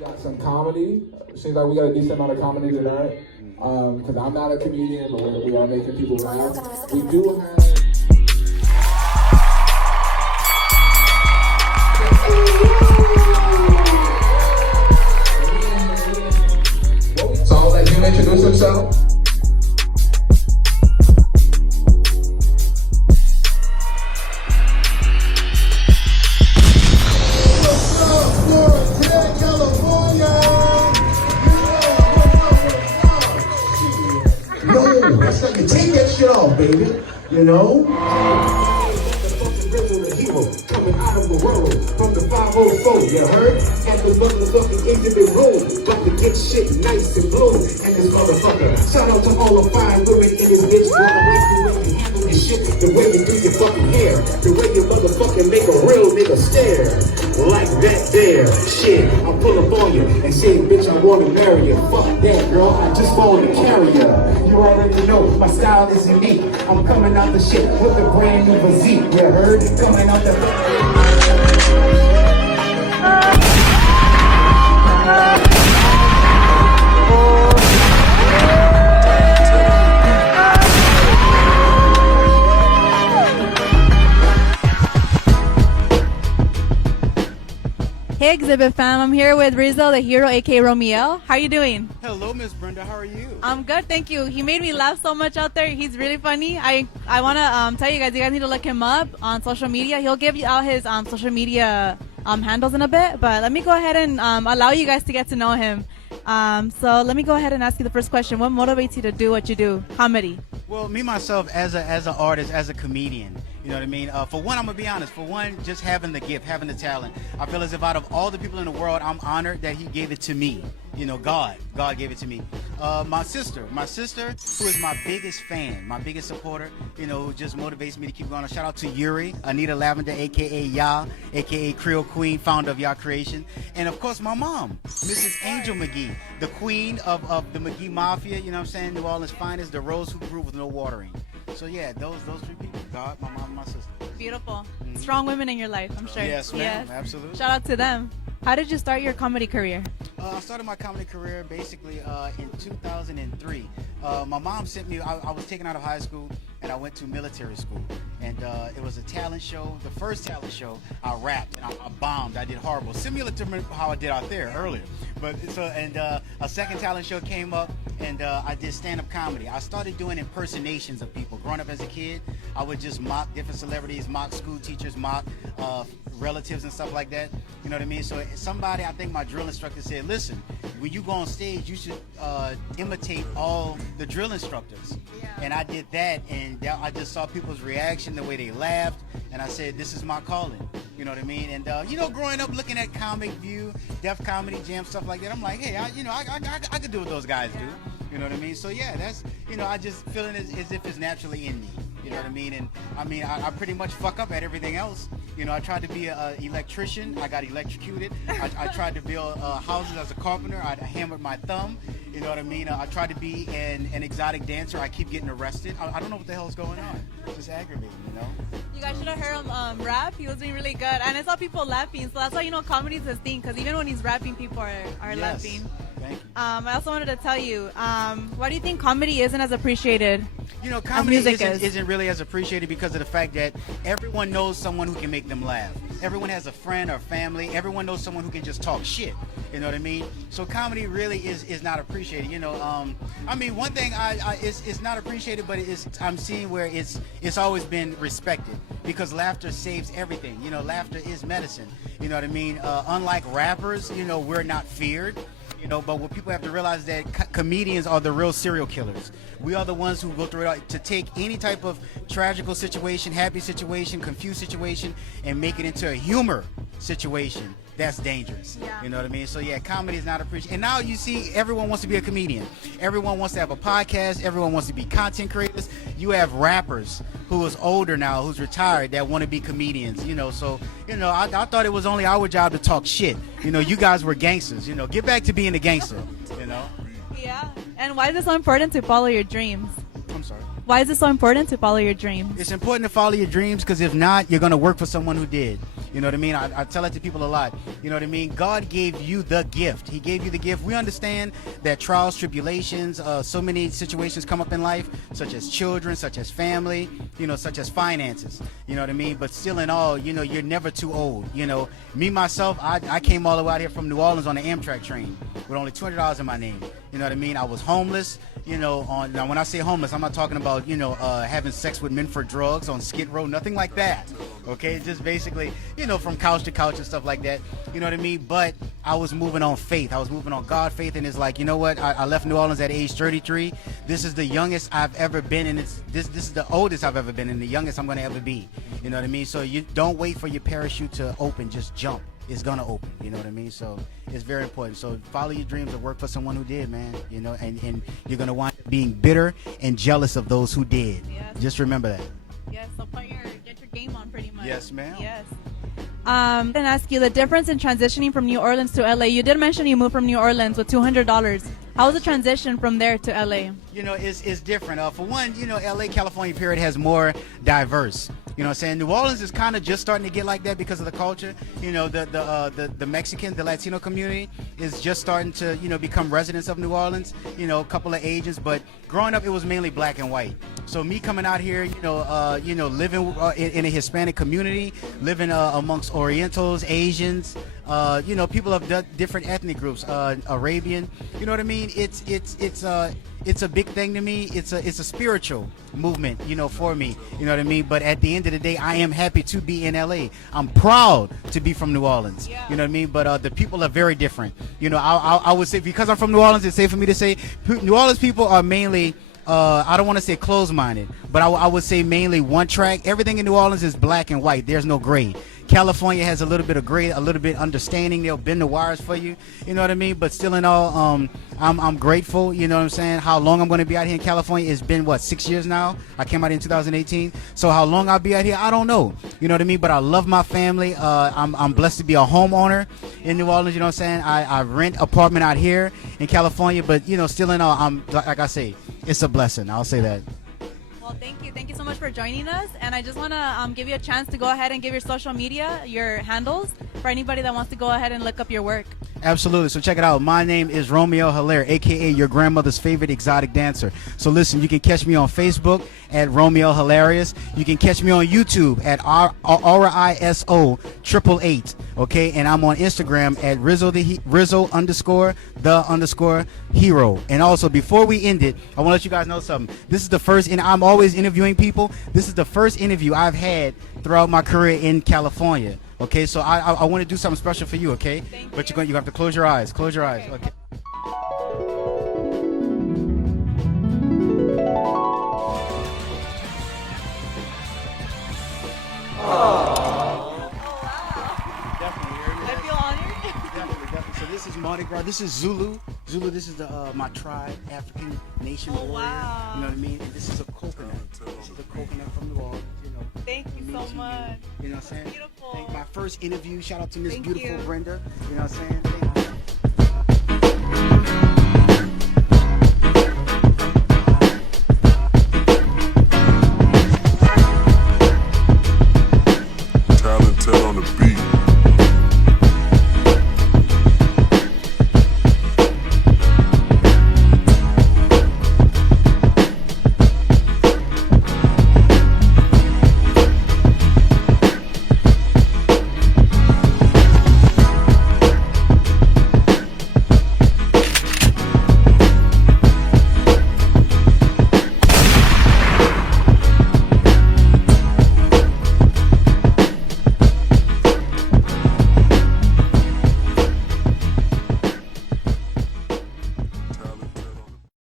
Got some comedy. Seems like we got a decent amount of comedy tonight. Because I'm not a comedian, but we are making people laugh. We do have. So I'll let him introduce himself. No, that's not you. Take that shit off, baby. You know? Coming out of the world from the 504, you heard? At the motherfucking intimate room, about to get shit nice and blue. And this motherfucker, shout out to all the fine women in this bitch. Wanna like the way you handle your shit, the way you do your fucking hair, the way you motherfucking make a real nigga stare. Like that there, shit, I'll pull up on you and say, bitch, I wanna marry you. Fuck that, girl, I just wanna carry ya. You already know, my style is unique. I'm coming out the shit with a brand new physique. You heard? Coming out the... Hey Exhibit fam, I'm here with Rizzo, the hero, aka Romeo. How are you doing? Hello, Miss Brenda. How are you? I'm good, thank you. He made me laugh so much out there. He's really funny. I want to tell you guys need to look him up on social media. He'll give you out his social media handles in a bit, but let me go ahead and allow you guys to get to know him. So let me go ahead and ask you the first question. What motivates you to do what you do? Comedy. Well, me myself as an artist, as a comedian, you know what I mean? For one, I'm gonna be honest. For one, just having the gift, having the talent. I feel as if out of all the people in the world, I'm honored that He gave it to me. You know, God gave it to me. My sister, who is my biggest fan, my biggest supporter, you know, who just motivates me to keep going. A shout out to Yuri, Anita Lavender, aka Ya, aka Creole Queen, founder of Ya Creation, and of course my mom, Mrs. Angel McGee, the queen of the McGee Mafia. You know what I'm saying? New Orleans finest, the rose who grew with no watering. So yeah, those three people: God, my mom, and my sister. Beautiful. Strong women in your life, I'm sure. Yes, ma'am. Absolutely. Shout out to them. How did you start your comedy career? I started my comedy career basically in 2003. My mom sent me, I was taken out of high school and I went to military school. And it was a talent show. The first talent show, I rapped and I bombed. I did horrible. Similar to how I did out there earlier. But a second talent show came up and I did stand-up comedy. I started doing impersonations of people. Growing up as a kid, I would just mock different celebrities, mock school teachers, mock relatives and stuff like that. You know what I mean? So somebody, I think my drill instructor said, listen, when you go on stage, you should imitate all the drill instructors. Yeah. And I did that, and I just saw people's reaction, the way they laughed, and I said, this is my calling. You know what I mean? And, you know, growing up looking at Comic View, Def Comedy Jam, stuff like that, I'm like, hey, I could do what those guys do. You know what I mean? So, yeah, that's, you know, I just feeling as if it's naturally in me. You know what I mean? And I pretty much fuck up at everything else. You know, I tried to be an electrician. I got electrocuted. I tried to build houses as a carpenter. I hammered my thumb. You know what I mean? I tried to be an exotic dancer. I keep getting arrested. I don't know what the hell is going on. It's just aggravating, you know? You guys should have heard him rap. He was doing really good. And I saw people laughing. So that's why, you know, comedy is his thing. Because even when he's rapping, people are laughing. Thank you. I also wanted to tell you, why do you think comedy isn't as appreciated? You know, comedy isn't really as appreciated because of the fact that everyone knows someone who can make them laugh. Everyone has a friend or family. Everyone knows someone who can just talk shit. You know what I mean? So comedy really is not appreciated. You know, I mean, one thing it's not appreciated, but I'm seeing where it's always been respected because laughter saves everything. You know, laughter is medicine. You know what I mean? Unlike rappers, you know, we're not feared. You know, but what people have to realize that comedians are the real serial killers. We are the ones who go through it to take any type of tragical situation, happy situation, confused situation, and make it into a humor situation. That's dangerous. Yeah. You know what I mean? So yeah, comedy is not appreciated. And now you see everyone wants to be a comedian. Everyone wants to have a podcast. Everyone wants to be content creators. You have rappers who is older now, who's retired, that want to be comedians. You know, so, you know, I thought it was only our job to talk shit. You know, you guys were gangsters. You know, get back to being a gangster, you know? Yeah. And why is it so important to follow your dreams? I'm sorry. Why is it so important to follow your dreams? It's important to follow your dreams because if not, you're going to work for someone who did. You know what I mean? I tell it to people a lot. You know what I mean? God gave you the gift. He gave you the gift. We understand that trials, tribulations, so many situations come up in life, such as children, such as family, you know, such as finances. You know what I mean? But still in all, you know, you're never too old. You know, me, myself, I came all the way out here from New Orleans on the Amtrak train with only $200 in my name. You know what I mean? I was homeless. You know, now when I say homeless, I'm not talking about, you know, having sex with men for drugs on Skid Row, nothing like that. Okay, just basically, you know, from couch to couch and stuff like that. You know what I mean? But I was moving on faith. I was moving on God faith, and it's like, you know what? I left New Orleans at age 33. This is the youngest I've ever been, and this is the oldest I've ever been, and the youngest I'm gonna ever be. You know what I mean? So you don't wait for your parachute to open, just jump. It's gonna open, you know what I mean? So it's very important. So follow your dreams and work for someone who did, man. You know, and you're gonna wind up being bitter and jealous of those who did. Yes. Just remember that. Yes, so get your game on pretty much. Yes, ma'am. Yes. And ask you the difference in transitioning from New Orleans to LA. You did mention you moved from New Orleans with $200. How was the transition from there to LA? You know, it's different. For one, you know, LA, California period has more diverse. You know what I'm saying? New Orleans is kind of just starting to get like that because of the culture. You know, the Mexican, the Latino community is just starting to, you know, become residents of New Orleans. You know, a couple of Asians, but growing up it was mainly black and white. So me coming out here, you know, living in a Hispanic community, living amongst Orientals, Asians, you know, people of different ethnic groups, Arabian. You know what I mean? It's a big thing to me. It's a spiritual movement, you know, for me. You know what I mean? But at the end of the day, I am happy to be in LA. I'm proud to be from New Orleans. Yeah. You know what I mean? But the people are very different. You know, I would say, because I'm from New Orleans, it's safe for me to say New Orleans people are mainly, I don't want to say closed-minded, but I would say mainly one track. Everything in New Orleans is black and white. There's no gray. California has a little bit of gray, a little bit understanding. They'll bend the wires for you. You know what I mean? But still in all, I'm grateful. You know what I'm saying? How long I'm going to be out here in California? It's been, what, 6 years now? I came out in 2018. So how long I'll be out here, I don't know. You know what I mean? But I love my family. I'm blessed to be a homeowner in New Orleans. You know what I'm saying? I rent apartment out here in California. But, you know, still in all, I'm, like I say, it's a blessing. I'll say that. Well, thank you. Thank you so much for joining us. And I just want to give you a chance to go ahead and give your social media, your handles, for anybody that wants to go ahead and look up your work. Absolutely. So check it out. My name is Romeo Hilaire, a.k.a. your grandmother's favorite exotic dancer. So listen, you can catch me on Facebook at Romeo Hilarious. You can catch me on YouTube at RISO888. Okay, and I'm on Instagram at Rizzo_the_hero. And also, before we end it, I want to let you guys know something. This is the first, and I'm always interviewing people. This is the first interview I've had throughout my career in California. Okay, so I want to do something special for you. Okay, but you have to close your eyes. Close your eyes. Okay. I feel honored. Definitely. So this is Mardi Gras. This is Zulu. This is my tribe, African nation warrior. Wow. You know what I mean? And this is a coconut. This is a coconut from New Orleans. You know. Thank you so much. You know what I'm saying? Beautiful. My first interview. Shout out to Miss Thank Beautiful you. Brenda. You know what I'm saying?